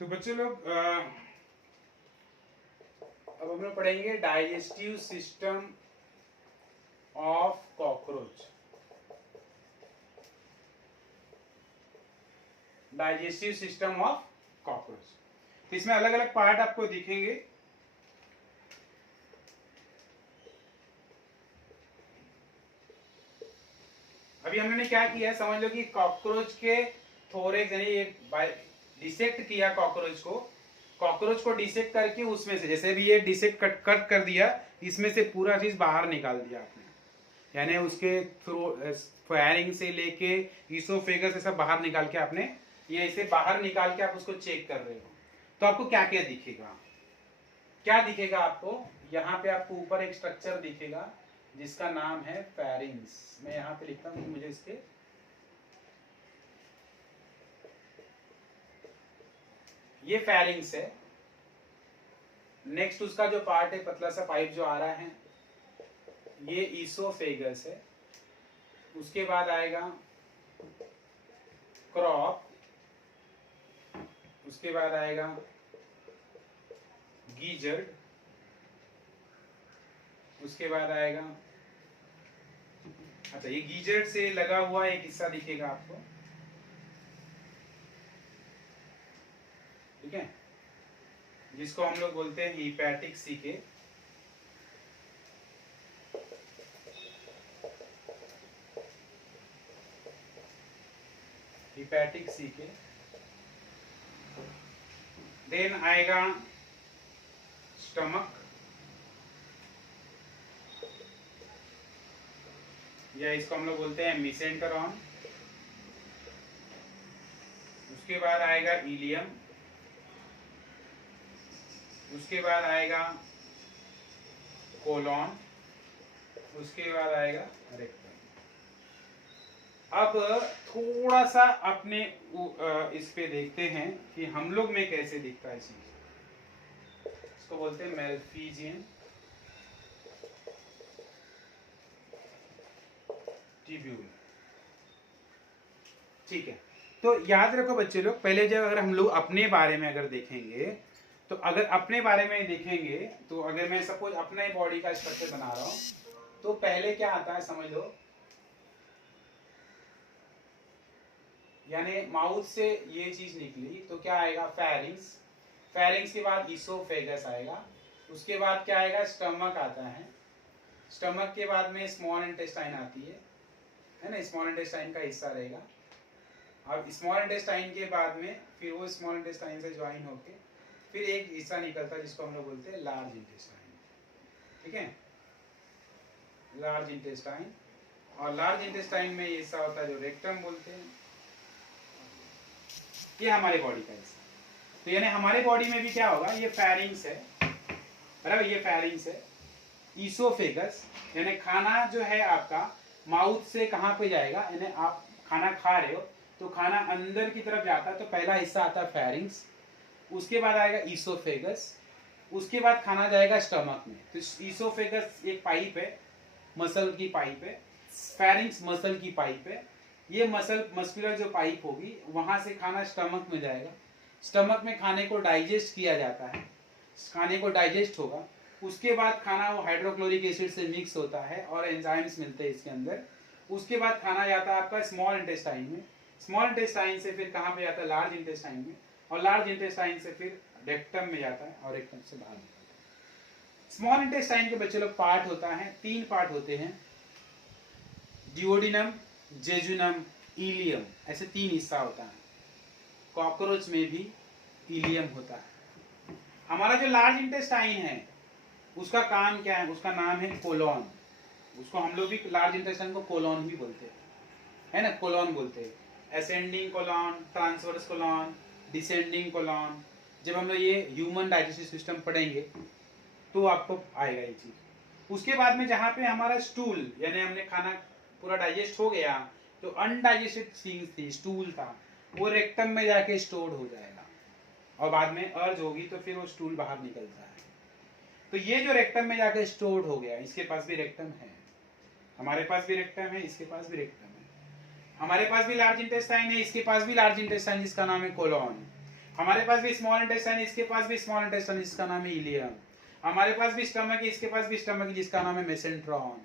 तो बच्चे लोग अब हम लोग पढ़ेंगे digestive system of cockroach. Digestive system of cockroach, तो इसमें अलग अलग पार्ट आपको दिखेंगे। अभी हमने क्या किया, समझ लो कि कॉकरोच के थोरेक्स यानी ये डिसेक्ट किया कॉकरोच को डिसेक्ट करके उसमें से, जैसे भी ये डिसेक्ट कट कर दिया, इसमें से पूरा चीज बाहर निकाल दिया आपने, यानी उसके फायरिंग से लेके इसोफेगस से सब बाहर निकाल के आपने ये इसे बाहर निकाल के आप उसको चेक कर रहे हो। तो आपको क्या क्या दिखेगा, क्या दिखेगा आपको? यहाँ पे आपको ऊपर एक स्ट्रक्चर दिखेगा जिसका नाम है फेरिंग्स। मैं यहाँ पे लिखता हूँ, मुझे इसके ये फेरिंग्स है। नेक्स्ट उसका जो पार्ट है, पतला सा पाइप जो आ रहा है, ये इसोफेगस है। उसके बाद आएगा क्रॉप, उसके बाद आएगा गीजर्ड, उसके बाद आएगा, अच्छा ये गीजर्ड से लगा हुआ एक हिस्सा दिखेगा आपको, ठीक है, जिसको हम लोग बोलते हैं हीपैटिक सीके। हीपैटिक सीके। देन आएगा स्टमक, या इसको हम लोग बोलते हैं मिसेंटरॉन। उसके बाद आएगा इलियम, उसके बाद आएगा कोलॉन, उसके बाद आएगा रेक्टम। अब थोड़ा सा अपने इस पे देखते हैं कि हम लोग में कैसे दिखता है चीज। इसको बोलते हैं मेलफिजियन ट्यूब्यूल, ठीक है। तो याद रखो बच्चे लोग, पहले जब अगर हम लोग अपने बारे में अगर देखेंगे, तो अगर अपने बारे में देखेंगे, तो अगर मैं सपोज अपने बॉडी का स्ट्रक्चर बना रहा हूं, तो पहले क्या आता है समझ लो, यानी माउथ से ये चीज निकली तो क्या आएगा, फेरिंग्स। फेरिंग्स के बाद इसोफेगस आएगा, उसके बाद क्या आएगा, स्टमक आता है। स्टमक के बाद में स्मॉल इंटेस्टाइन आती है ना, स्मॉल इंटेस्टाइन का हिस्सा रहेगा। अब स्मॉल इंटेस्टाइन के बाद में फिर वो स्मॉल इंटेस्टाइन से ज्वाइन होके फिर एक हिस्सा निकलता है जिसको हम लोग बोलते हैं लार्ज इंटेस्टाइन, ठीक है, लार्ज इंटेस्टाइन। और लार्ज इंटेस्टाइन में ये हिस्सा होता है जो रेक्टम बोलते हैं, ये हमारे बॉडी का हिस्सा। तो यानी हमारे बॉडी में भी क्या होगा, ये फेरिंग्स है, बराबर, ये फेरिंग्स है। इसोफेगस यानी खाना जो है आपका माउथ से कहाँ पे जाएगा, यानी आप खाना खा रहे हो तो खाना अंदर की तरफ जाता है, तो पहला हिस्सा आता है फेरिंग्स, उसके बाद आएगा इसोफेगस, उसके बाद खाना जाएगा स्टमक में। तो इसोफेगस एक पाइप है, मसल की पाइप है, फेरिंग्स मसल की पाइप है। ये मस्कुलर जो पाइप होगी, वहां से खाना स्टमक में जाएगा, स्टमक में खाने को डाइजेस्ट किया जाता है, खाने को डाइजेस्ट होगा, उसके बाद खाना वो हाइड्रोक्लोरिक एसिड से मिक्स होता है और एंजाइम्स मिलते हैं इसके अंदर। उसके बाद खाना जाता है आपका स्मॉल इंटेस्टाइन में, स्मॉल इंटेस्टाइन से फिर कहाँ पे जाता है, लार्ज इंटेस्टाइन में, और लार्ज इंटेस्टाइन से फिर रेक्टम में जाता है और रेक्टम से बाहर निकलता है। स्मॉल इंटेस्टाइन के बच्चे लोग पार्ट होता है, 3 पार्ट होते हैं, डिओडिनम, जेजुनम, इलियम, ऐसे 3 हिस्सा होता है। कॉकरोच में भी इलियम होता है। हमारा जो लार्ज इंटेस्टाइन है उसका काम क्या है, उसका नाम है कोलॉन। उसको हम लोग भी लार्ज इंटेस्टाइन को कोलॉन भी बोलते हैं, है ना, कोलॉन बोलते हैं। Ascending colon, transverse colon, descending colon. जब हम लोग ये ह्यूमन डाइजेस्टिव सिस्टम पढ़ेंगे तो आपको आएगा ये चीज। उसके बाद में जहाँ पे हमारा स्टूल, यानी हमने खाना पूरा डाइजेस्ट हो गया, तो अनडाइजेस्टेड थिंग्स थी, स्टूल था, वो रेक्टम में जाके स्टोर हो जाएगा, और बाद में अर्ज होगी तो फिर वो स्टूल बाहर निकलता है। तो ये जो रेक्टम में जाके स्टोर हो गया, इसके पास भी रेक्टम है, हमारे पास भी रेक्टम है, इसके पास भी रेक्टम है, हमारे पास भी लार्ज इंटेस्टाइन है, इसके पास भी लार्ज इंटेस्टाइन जिसका नाम है कोलॉन। हमारे पास भी स्मॉल इंटेस्टाइन, इसके पास भी स्मॉल इंटेस्टाइन, जिसका नाम है इलियम। हमारे पास भी स्टमक है, इसके पास भी स्टमक है, जिसका नाम है मेसेंट्रॉन।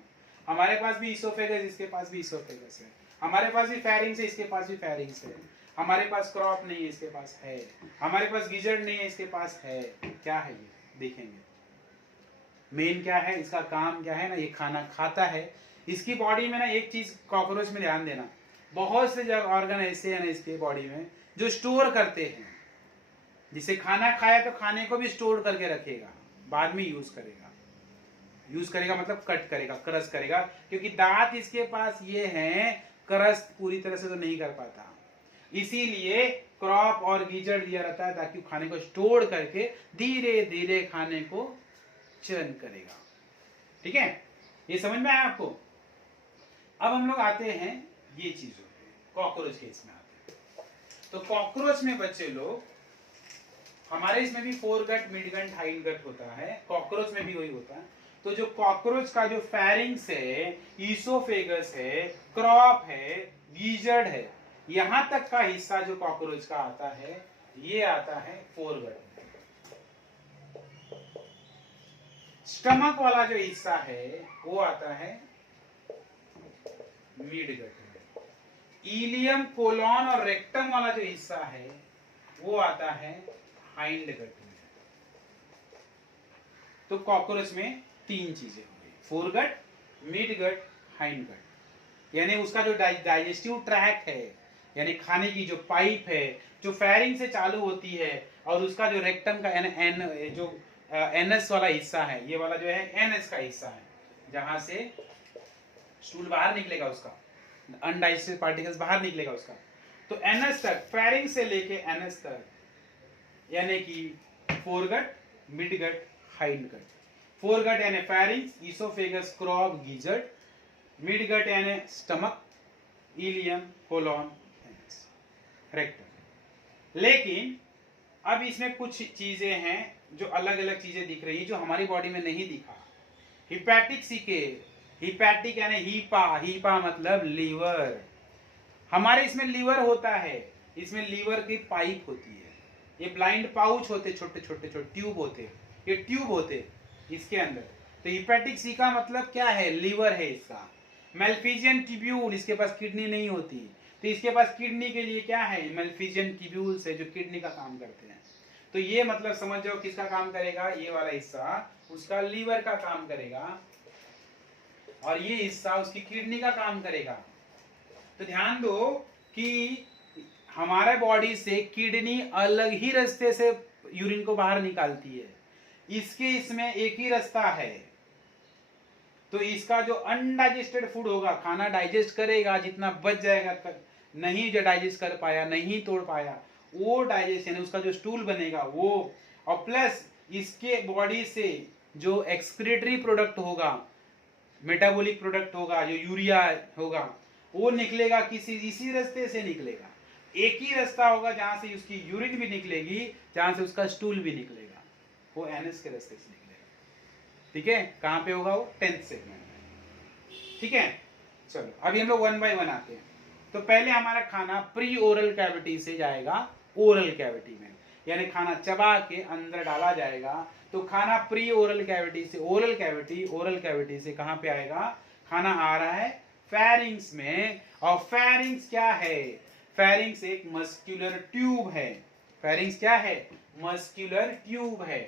हमारे पास भी इसोफेगस, इसके पास भी इसोफेगस है। हमारे पास भी फेरिंग्स है, इसके पास भी फेरिंग्स है। हमारे पास क्रॉप नहीं है, इसके पास है। हमारे पास गिजर्ड नहीं है, इसके पास है। क्या है ये देखेंगे। मेन क्या है, इसका काम क्या है ना, ये खाना खाता है। इसकी बॉडी में ना एक चीज कॉकरोच में ध्यान देना, बहुत से जगह ऑर्गन ऐसे है ना इसके बॉडी में जो स्टोर करते हैं। जिसे खाना खाया तो खाने को भी स्टोर करके रखेगा, बाद में यूज करेगा। यूज करेगा मतलब कट करेगा, क्रश करेगा, क्योंकि दांत इसके पास ये हैं, क्रश पूरी तरह से तो नहीं कर पाता। इसीलिए क्रॉप और गीजड़ दिया रहता है ताकि खाने को स्टोर करके धीरे धीरे खाने को चर्न करेगा। ठीक है, ये समझ में आया आपको। अब हम लोग आते हैं ये चीजों पे, कॉकरोच केस में आते हैं। तो कॉकरोच में बच्चे लोग, हमारे इसमें भी फोरगट, मिडगट, हाइंडगट होता है, कॉकरोच में भी वही होता है। तो जो कॉकरोच का जो फेरिंग्स है, ईसोफेगस है, क्रॉप है, गीजर्ड है, यहां तक का हिस्सा जो कॉकरोच का आता है, ये आता है फोरगट। स्टमक वाला जो हिस्सा है वो आता है मिडगट में। इलियम, कोलॉन और रेक्टम वाला जो हिस्सा है वो आता है हाइंडगट में। तो कॉकरोच में तीन चीजें हो गई, फोरगट, मिडगट, हाइंडगट। यानी उसका जो डाइजेस्टिव ट्रैक है, यानी खाने की जो पाइप है, जो फेरिंग से चालू होती है, और उसका जो रेक्टम का जो एनएस वाला हिस्सा है, ये वाला जो है एनएस का हिस्सा है, जहां से स्टूल बाहर निकलेगा, उसका अनडाइजेस्टेड पार्टिकल्स बाहर निकलेगा उसका। तो एनएस तक, फेरिंग से लेके एनएस तक, यानी कि फोरगट, मिडगट, हाइंडगट। फोरगट यानी फेरिंग्स, इसोफेगस, क्रॉप, गीजर्ड। मिडगट यानी स्टमक, इलियम, कोलॉन, रेक्टम। लेकिन अब इसमें कुछ चीजें हैं जो अलग अलग चीजें दिख रही है, जो हमारी बॉडी में नहीं दिखा। हिपैटिक सीके, हिपैटिक यानी हीपा, हीपा मतलब लीवर। हमारे इसमें लीवर होता है, इसमें लीवर की पाइप होती है। ये ब्लाइंड पाउच होते, छोटे छोटे छोटे ट्यूब होते, ये ट्यूब होते इसके अंदर। तो हिपैटिक सी का मतलब क्या है, लीवर है इसका। मेल्फिजियन ट्यूब्यूल, इसके पास किडनी नहीं होती, तो इसके पास किडनी के लिए क्या है, मेल्फिजियन ट्यूब्यूल्स है जो किडनी का काम करते हैं। तो ये मतलब समझ जाओ किसका काम करेगा, ये वाला हिस्सा उसका लीवर का काम करेगा, और ये हिस्सा उसकी किडनी का काम करेगा। तो ध्यान दो कि हमारे बॉडी से किडनी अलग ही रास्ते से यूरिन को बाहर निकालती है, इसके इसमें एक ही रास्ता है। तो इसका जो अनडाइजेस्टेड फूड होगा, खाना डाइजेस्ट करेगा, जितना बच जाएगा, नहीं जो डाइजेस्ट कर पाया, नहीं तोड़ पाया, वो डाइजेस्ट यानी उसका जो स्टूल बनेगा वो, और प्लस इसके बॉडी से जो एक्सक्रीटरी प्रोडक्ट होगा, मेटाबॉलिक प्रोडक्ट होगा, जो यूरिया होगा, वो निकलेगा किसी इसी रास्ते से निकलेगा। एक ही रास्ता होगा जहां से उसकी यूरिन भी निकलेगी, जहां से उसका स्टूल भी निकलेगा, वो एनएस के रास्ते से निकलेगा। ठीक है, कहां पे होगा वो, 10th सेगमेंट में। ठीक है, चलो अभी हम लोग 1 by 1 आते हैं। तो पहले हमारा खाना प्री ओरल कैविटी से जाएगा ओरल कैविटी में, यानी खाना चबा के अंदर डाला जाएगा। तो खाना प्री ओरल कैविटी से ओरल कैविटी, ओरल कैविटी से कहां पे आएगा, खाना आ रहा है फेरिंग्स में। और फेरिंग्स क्या है, फेरिंग्स एक मस्कुलर ट्यूब है। फेरिंग्स क्या है, मस्कुलर ट्यूब है।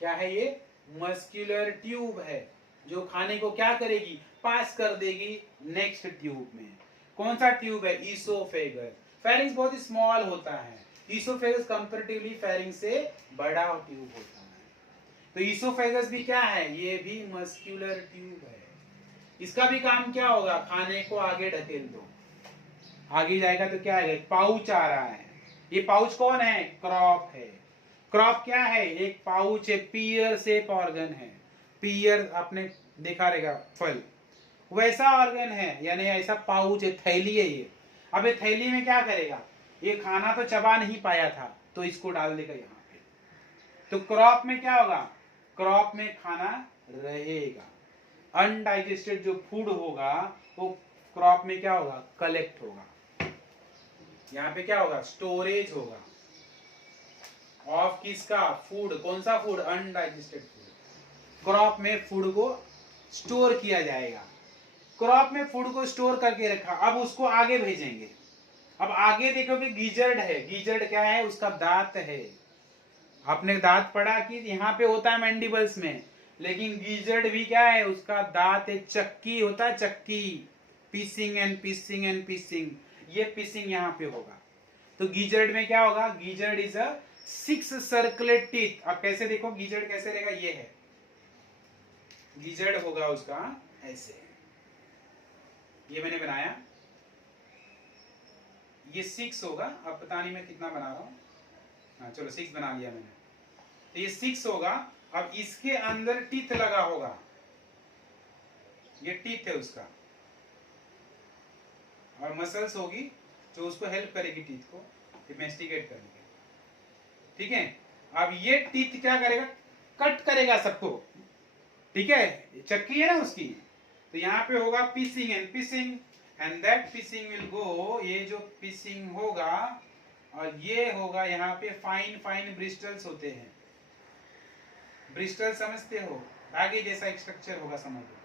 क्या है ये, मस्कुलर ट्यूब है, जो खाने को क्या करेगी, पास कर देगी नेक्स्ट ट्यूब में। कौन सा ट्यूब है, ईसोफेगस। फेरिंग्स बहुत ही स्मॉल होता है, ईसोफेगस कंपैरेटिवली फेरिंग्स से बड़ा ट्यूब होता है। तो ईसोफेगस भी क्या है, ये भी मस्कुलर ट्यूब है। इसका भी काम क्या होगा, खाने को आगे ढकेल दो, आगे जाएगा तो क्या है, पाउच आ रहा है। ये पाउच कौन है, क्रॉप है। क्रॉप क्या है, एक पाउच है, पियर शेप ऑर्गन है। पियर आपने देखा रहेगा फल, वैसा ऑर्गन है, यानी ऐसा पाउच है, थैली है ये। अब ये थैली में क्या करेगा, ये खाना तो चबा नहीं पाया था, तो इसको डाल देगा यहाँ पे। तो क्रॉप में क्या होगा, क्रॉप में खाना रहेगा, अनडाइजेस्टेड जो फूड होगा वो क्रॉप में क्या होगा, कलेक्ट होगा। यहाँ पे क्या होगा, स्टोरेज होगा। ऑफ किसका? फूड। कौन सा फूड? Undigested food. क्रॉप में फूड को स्टोर किया जाएगा। क्रॉप में फूड को स्टोर करके रखा, अब उसको आगे भेजेंगे। अब आगे देखोगे गीजर्ड है। गीजर्ड क्या है? उसका दांत है। आपने दांत पढ़ा कि यहाँ पे होता है मैंडिबल्स में, लेकिन गीजर्ड भी क्या है? उसका दांत एक चक्की होता है, चक्की। पीसिंग एंड पीसिंग एंड पीसिंग, ये पीसिंग यहाँ पे होगा। तो गीजर्ड में क्या होगा? गीजर्ड इज अ 6 सर्कुलेट टीथ। अब कैसे देखो गीजर्ड कैसे रहेगा? ये है गीजर्ड, होगा उसका ऐसे। ये मैंने बनाया, ये 6 होगा। अब पता नहीं मैं कितना बना रहा हूं। हाँ चलो 6 बना लिया मैंने। तो ये 6 होगा। अब इसके अंदर टीथ लगा होगा, ये टीथ है उसका, और मसल्स होगी जो उसको हेल्प करेगी टीथ को मेस्टिकेट करने के। ठीक है। अब ये टीथ क्या करेगा? कट करेगा सबको। ठीक है, चक्की है ना उसकी। तो यहाँ पे होगा piecing and piecing, and that piecing will go, ये जो पीसिंग होगा, और ये होगा यहाँ पे फाइन फाइन ब्रिस्टल्स होते हैं। ब्रिस्टल समझते हो? धागे जैसा एक स्ट्रक्चर होगा, समझ लो।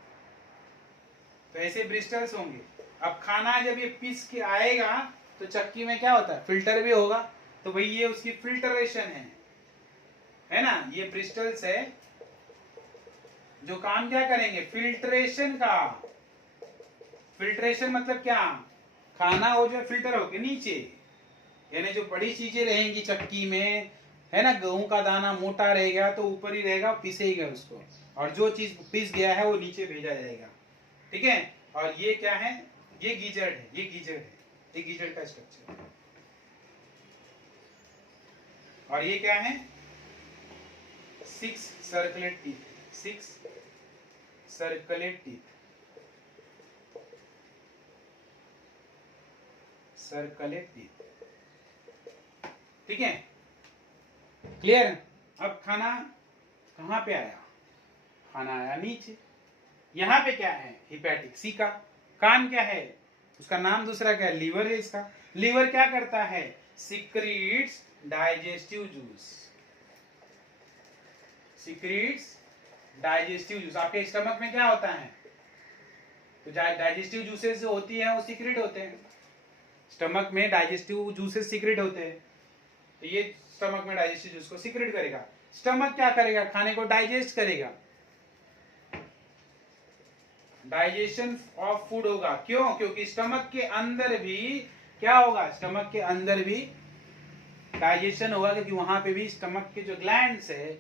तो ऐसे ब्रिस्टल्स होंगे। अब खाना जब ये पीस के आएगा तो चक्की में क्या होता है? फिल्टर भी होगा। तो भाई ये उसकी फिल्टरेशन है ना। ये ब्रिस्टल्स है जो काम क्या करेंगे? फिल्ट्रेशन का। फिल्ट्रेशन मतलब क्या? खाना हो जो फिल्टर होके नीचे, यानी जो बड़ी चीजें रहेंगी चक्की में, है ना, गेहूं का दाना मोटा रहेगा तो ऊपर ही रहेगा, पिसेगा उसको, और जो चीज पिस गया है वो नीचे भेजा जाएगा। ठीक है। और ये क्या है? ये गीजर्ड है, ये गीजर्ड है, ये गीजर्ड का स्ट्रक्चर है। और ये क्या है? 6 circulate teeth, 6 circulate teeth, circulate teeth. ठीक है, क्लियर? अब खाना कहां पे आया? खाना आया नीचे। यहां पे क्या है? हिपैटिक सी का। कान क्या है? उसका नाम दूसरा क्या है? लीवर है इसका। लीवर क्या करता है? Secretes digestive juice, secretes digestive juice. आपके स्टमक में क्या होता है? तो डाइजेस्टिव जूसेस जो होती है वो सीक्रेट होते हैं। स्टमक में डाइजेस्टिव जूसेस सीक्रेट होते हैं। तो ये स्टमक में डाइजेस्टिव जूस को सीक्रेट करेगा। स्टमक क्या करेगा? खाने को डाइजेस्ट करेगा। डाइजेशन ऑफ फूड होगा। क्यों? क्योंकि स्टमक के अंदर भी क्या होगा? स्टमक के अंदर भी डाइजेशन होगा, क्योंकि वहां पे भी स्टमक के जो ग्लैंड्स है,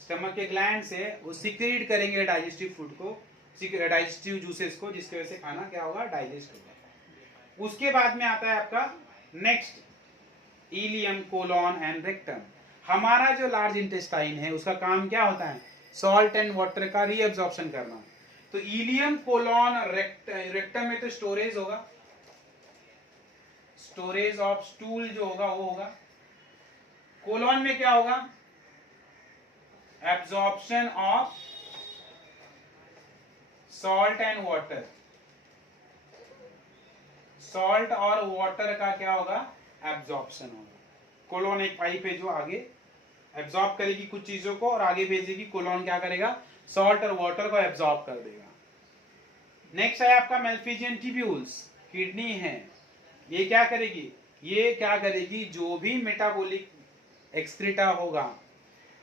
स्टमक के ग्लैंड्स है, वो सीक्रेट करेंगे डाइजेस्टिव फूड को, डाइजेस्टिव जूसेस को, जिसकी वजह से खाना क्या होगा? डाइजेस्ट होगा। उसके बाद में आता है आपका next, ileum, colon and rectum. हमारा जो लार्ज इंटेस्टाइन है उसका काम क्या होता है? सॉल्ट एंड वाटर का रीअब्जॉर्प्शन करना। तो इलियम, कोलॉन, रेक्टम में तो स्टोरेज होगा, स्टोरेज ऑफ स्टूल जो होगा वो होगा। कोलॉन में क्या होगा? Absorption of salt and water. Salt और वाटर का क्या होगा? एब्जॉर्प्शन होगा। कोलॉन एक पाइप है जो आगे एब्जॉर्ब करेगी कुछ चीजों को और आगे भेजेगी। कोलॉन क्या करेगा? सॉल्ट और वाटर को एब्जॉर्ब कर देगा। नेक्स्ट है आपका मेल्फिजियन ट्यूब्यूल्स, किडनी है। ये क्या करेगी? ये क्या करेगी? जो भी मेटाबॉलिक एक्सक्रीटा होगा,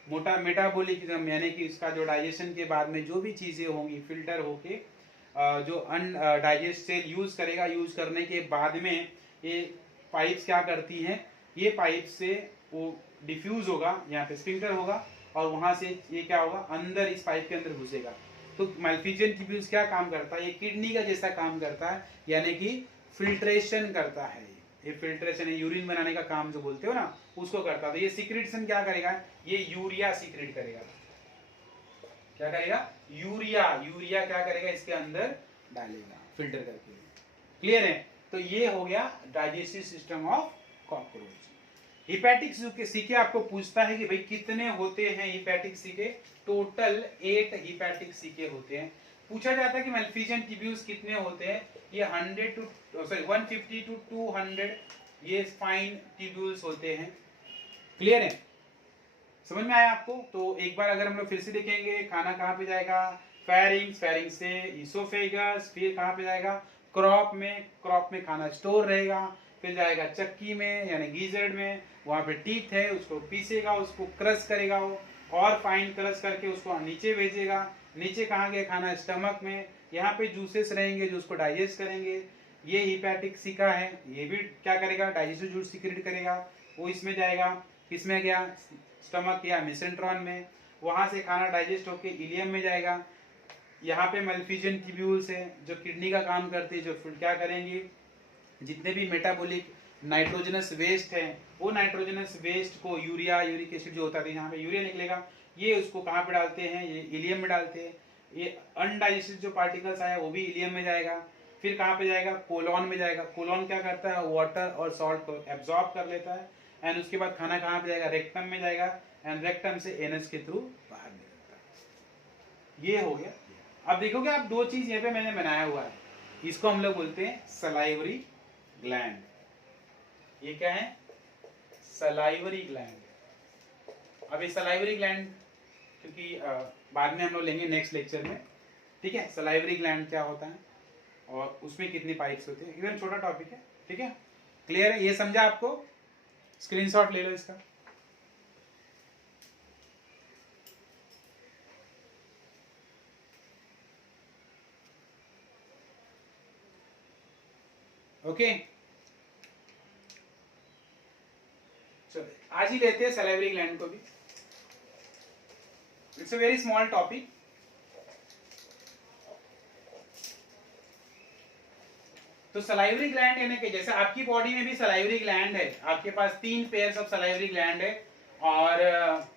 मोटा मेटाबॉलिज्म, यानी कि इसका जो डाइजेशन के बाद में जो भी चीजें होंगी फिल्टर होके जो अनडाइजेस्ट सेल यूज करेगा, यूज करने के बाद में ये पाइप्स क्या करती हैं? ये पाइप से वो डिफ्यूज होगा, यहाँ पे स्फिंक्टर होगा, और वहां से ये क्या होगा? अंदर इस पाइप के अंदर घुसेगा। तो मेल्फिजियन ट्यूब्यूल्स क्या काम करता है? ये किडनी का जैसा काम करता है, यानी कि फिल्ट्रेशन करता है। ये फिल्ट्रेशन है, यूरिन बनाने का काम जो बोलते हो ना, उसको करता है। तो ये सीक्रेशन क्या करेगा? ये यूरिया सीक्रेट करेगा। क्या करेगा? यूरिया। यूरिया क्या करेगा? इसके अंदर डालेगा फिल्टर करके। क्लियर है? तो ये हो गया digestive system of cockroach. Hepatic C K आपको पूछता है कि भाई कितने होते हैं hepatic C K? Total 8 hepatic C K होते हैं। पूछा जाता है कि मेल्फिजियन ट्यूब्यूल्स कितने होते हैं? ये 150 to 200 ये फाइन ट्यूब्यूल्स होते हैं। क्लियर है? समझ में आया आपको? तो एक बार अगर हम लोग फिर से देखेंगे, खाना कहाँ पे जाएगा, फेरिंग्स, फेरिंग से ईसोफेगस, फिर कहाँ पे जाएगा, क्रॉप में खाना स्टोर रहेगा, फिर जाएगा चक्की में यानी गीजर्ड में, वहां पे टीथ है, उसको पीसेगा, उसको क्रश करेगा वो, और फाइन क्रश करके उसको नीचे भेजेगा। नीचे कहाँ गया खाना, स्टमक में, यहाँ पे जूसेस रहेंगे जो उसको डाइजेस्ट करेंगे। ये हिपैटिक सिका है, ये भी क्या करेगा, डाइजेस्टिव जूस सीक्रेट करेगा, वो इसमें जाएगा, किसमें गया, स्टमक या मेसेंट्रॉन में, वहां से खाना डाइजेस्ट होके इलियम में जाएगा। यहाँ पे मल्फिजन ट्यूब्यूल्स है जो किडनी का काम करते हैं, जो फिर क्या करेंगे, जितने भी मेटाबॉलिक नाइट्रोजनस वेस्ट है, वो नाइट्रोजनस वेस्ट को यूरिया, यूरिक एसिड जो होता है यहाँ पे यूरिया निकलेगा, ये उसको कहाँ पे डालते हैं, ये इलियम में डालते हैं। ये अनडाइजेस्टेड जो पार्टिकल्स आया वो भी इलियम में जाएगा। फिर कहाँ पे जाएगा, कोलॉन में जाएगा। कोलॉन क्या करता है, वाटर और सॉल्ट को एब्जॉर्ब कर लेता है, एंड उसके बाद खाना कहाँ पे जाएगा, रेक्टम में जाएगा, एंड रेक्टम से एनस के थ्रू बाहर निकलता है। ये हो गया। अब देखोगे आप दो चीज यहाँ पे मैंने बनाया हुआ है, इसको हम लोग बोलते हैं सलाइवरी ग्लैंड। ये क्या है, सलाइवरी ग्लैंड। अब ये सलाइवरी ग्लैंड क्योंकि बाद में हम लोग लेंगे नेक्स्ट लेक्चर में, ठीक है, सलाइवरी ग्लैंड क्या होता है और उसमें कितनी पाइप्स होती है, एकदम छोटा टॉपिक है, ठीक है, क्लियर है, ये समझा आपको? स्क्रीनशॉट ले लो इसका। ओके, चलो आज ही लेते हैं सलाइवरी ग्लैंड को भी। It's a very small topic. तो सलाइवरी ग्लैंड यानी कि जैसे आपकी बॉडी में भी सलाइवरी ग्लैंड है, आपके पास 3 पेयर्स ऑफ सलाइवरी ग्लैंड है, और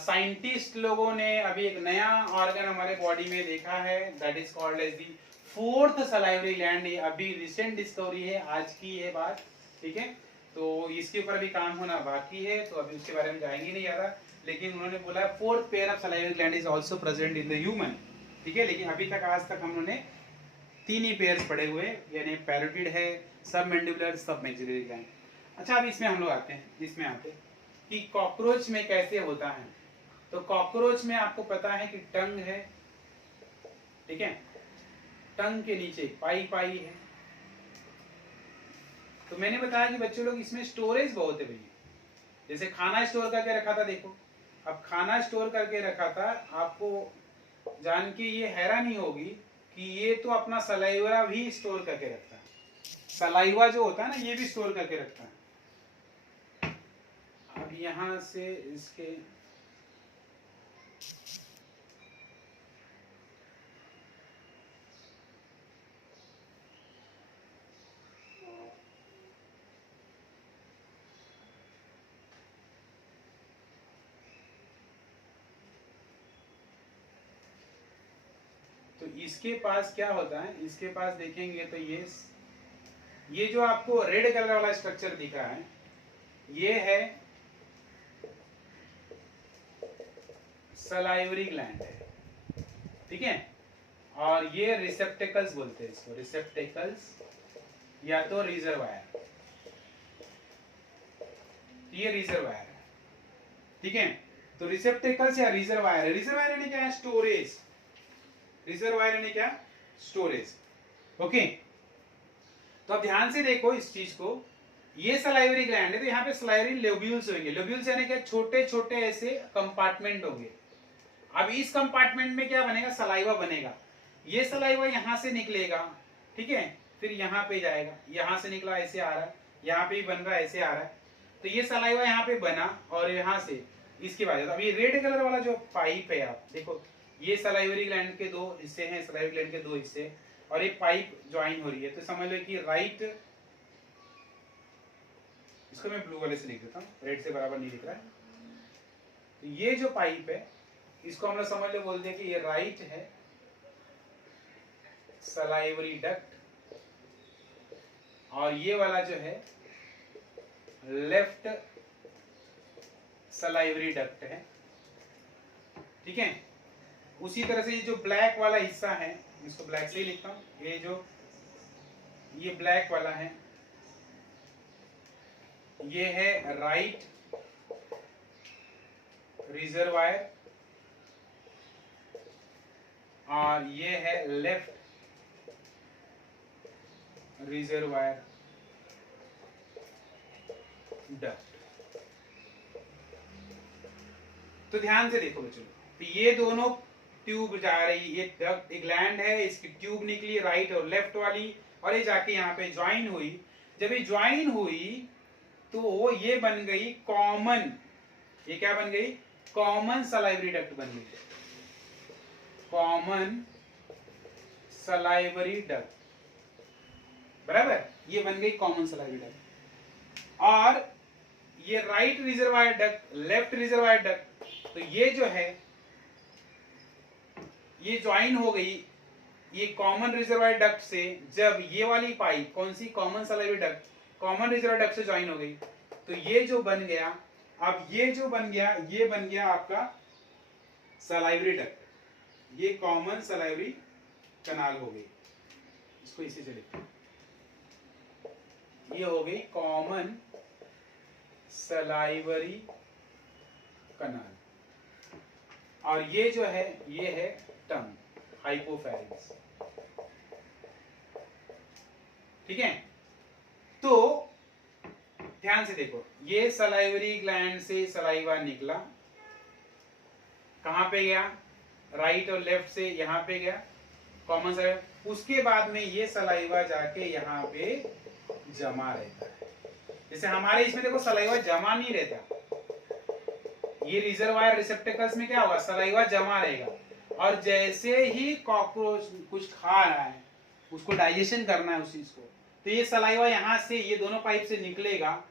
साइंटिस्ट लोगों ने अभी एक नया ऑर्गन हमारे बॉडी में देखा है, that is called as the 4th salivary gland. ये अभी रिसेंट डिस्कवरी है, आज की ये बात, ठीक है, तो इसके ऊपर अभी काम होना बाकी है, तो अभी उसके बारे में जाएंगे नहीं ज्यादा, लेकिन उन्होंने बोला 4th pair of salivary gland is also present in the human, ठीक है, लेकिन अभी तक आज तक हम लोगों ने 3 ही पेयर्स पड़े हुए, यानी पैरोटिड है, सब मैंडिबुलर, सब मैक्सिलरी ग्लैंड। अच्छा, अब इसमें हम लोग आते हैं, इसमें आते हैं कि कॉकरोच में कैसे होता है। तो कॉकरोच में आपको पता है कि टंग है, ठीक है, टंग के नीचे पाई पाई है। तो मैंने बताया कि बच्चों लोग इसमें स्टोरेज बहुत है भैया, जैसे खाना स्टोर करके रखा था, देखो अब खाना स्टोर करके रखा था, आपको जान के ये हैरानी होगी कि ये तो अपना सलाइवा भी स्टोर करके रखता है, सलाइवा जो होता है ना ये भी स्टोर करके रखता है। अब यहां से इसके तो इसके पास क्या होता है, इसके पास देखेंगे तो ये जो आपको रेड कलर वाला स्ट्रक्चर दिखा है, ये है सलाइवरी ग्लैंड है, ठीक है, और ये रिसेप्टेकल्स बोलते हैं इसको, रिसेप्टेकल्स या तो रिजर्वायर, ये रिजर्वायर है, ठीक है। तो रिसेप्टेकल्स या रिजर्वायर, रिजर्वायर यानी क्या है, स्टोरेज, रिजर्वायर यानी क्या, स्टोरेज, ओके। तो अब ध्यान से देखो इस चीज को, ये सलाइवरी ग्लैंड है, तो यहाँ पे सलाइवरी लोब्यूल्स होंगे, लोब्यूल्स यानी क्या, छोटे छोटे ऐसे कंपार्टमेंट होंगे। अब इस कंपार्टमेंट में क्या बनेगा, सलाइवा बनेगा, ये सलाइवा यहां से निकलेगा, ठीक है, फिर यहाँ पे जाएगा, यहां से निकला ऐसे आ रहा है, यहाँ पे भी बन रहा है ऐसे आ रहा है, तो ये सलाइवा यहाँ पे बना, और यहाँ से इसके बाद अब ये रेड कलर वाला जो पाइप है, आप देखो ये सलाइवरी ग्लैंड के 2 हिस्से हैं, सलाइवरी ग्लैंड के 2 हिस्से, और एक पाइप ज्वाइन हो रही है, तो समझ लो कि राइट, इसको मैं ब्लू वाले से लिख देता हूँ, रेड से बराबर नहीं लिख रहा है। तो ये जो पाइप है इसको हम लोग समझ लो बोलते हैं कि ये राइट है सलाइवरी डक्ट, और ये वाला जो है लेफ्ट सलाइवरी डक्ट है, ठीक है। उसी तरह से ये जो ब्लैक वाला हिस्सा है, इसको ब्लैक से ही लिखता हूं, ये ब्लैक वाला है, ये है राइट रिजर्वायर और ये है लेफ्ट रिजर्वायर डक्ट। तो ध्यान से देखो बच्चों, तो ये दोनों ट्यूब जा रही, ये डक्ट एक ग्लैंड है, इसकी ट्यूब निकली राइट और लेफ्ट वाली, और ये जाके यहाँ पे ज्वाइन हुई। जब ये ज्वाइन हुई तो ये बन गई कॉमन, ये क्या बन गई? कॉमन सलाइवरी डक्ट बन गई, कॉमन सलाइवरी डक्ट, बराबर, ये बन गई कॉमन सलाइवरी डक्ट। और ये right reservoir duct, left reservoir duct, तो ये जो है ये ज्वाइन हो गई ये कॉमन रिजर्वायर डक्ट से। जब ये वाली पाइप कौन सी? Common salivary duct, common reservoir duct से ज्वाइन हो गई, तो ये जो बन गया, अब ये जो बन गया, ये बन गया आपका सलाइवरी डक्ट, ये कॉमन सलाइवरी कनाल हो गई। इसको इसी से लिखते हैं, ये हो गई कॉमन सलाइवरी कनाल। और ये जो है ये है टंग, हाइपोफैरिंक्स, ठीक है। तो ध्यान से देखो, ये सलाइवरी ग्लैंड से सलाइवा निकला, कहां पे गया? राइट और लेफ्ट से यहां पे गया कॉमन सलाइवा। उसके बाद में ये सलाइवा जाके यहाँ पे जमा रहता है। जैसे हमारे इसमें देखो सलाइवा जमा नहीं रहता, ये रिजर्वायर रिसेप्टेकल्स में क्या होगा? सलाइवा जमा रहेगा। और जैसे ही कॉकरोच कुछ खा रहा है, उसको डाइजेशन करना है उस चीज को, तो ये सलाइवा यहाँ से, ये दोनों पाइप से निकलेगा,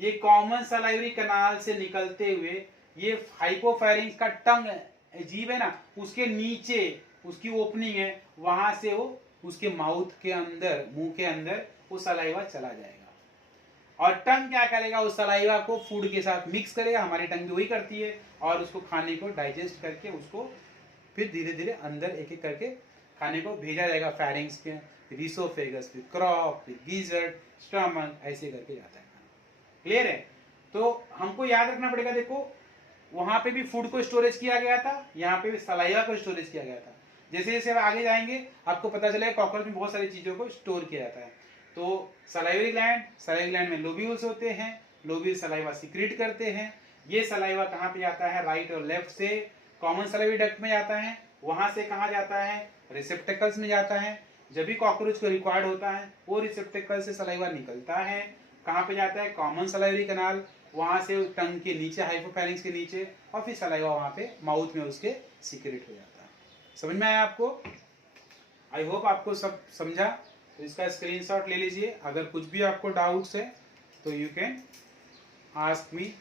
ये कॉमन सलाइवरी कनाल से निकलते हुए ये हाइपोफैरिंक्स का टंग अजीब है ना, उसके नीचे उसकी ओपनिंग है, वहां से वो उसके माउथ के अंदर, मुंह के अंदर वो सलाइवा चला जाएगा। और टंग क्या करेगा? उस सलाइवा को फूड के साथ मिक्स करेगा, हमारी टंग भी वही करती है, और उसको खाने को डाइजेस्ट करके उसको फिर धीरे धीरे अंदर एक एक करके खाने को भेजा जाएगा। फैरिंग्स पे, फिर इसोफेगस, फिर क्रॉप, फिर गीजर्ड, स्टमक, ऐसे करके जाता है। क्लियर है? तो हमको याद रखना पड़ेगा, देखो वहां पे भी फूड को स्टोरेज किया गया था, यहाँ पे भी सलाइवा को स्टोरेज किया गया था। जैसे जैसे आगे जाएंगे आपको पता चलेगा कॉकरोच में बहुत सारी चीजों को स्टोर किया जाता है। तो सलाइवरी ग्लैंड में लोब्यूल्स होते हैं, लोब्यूल सलाइवा सिक्रीट करते हैं। ये सलाइवा कहाँ पे जाता है? राइट और लेफ्ट से कॉमन सलाइवरी डक्ट में जाता है, वहां से कहाँ जाता है? रिसेप्टेकल्स में जाता है। जब भी कॉकरोच को रिक्वायर्ड होता है वो रिसेप्टेकल से सलाइवा निकलता है, कहाँ पे जाता है? कॉमन सलाइवरी कनाल, वहां से टंग के नीचे, हाइपोफैरिंक्स के नीचे, और फिर सलाइवा वहां पे माउथ में उसके सीक्रेट हो जाता है। समझ में आया आपको? आई होप आपको सब समझा। तो इसका स्क्रीनशॉट ले लीजिए। अगर कुछ भी आपको डाउट्स है तो यू कैन आस्क मी।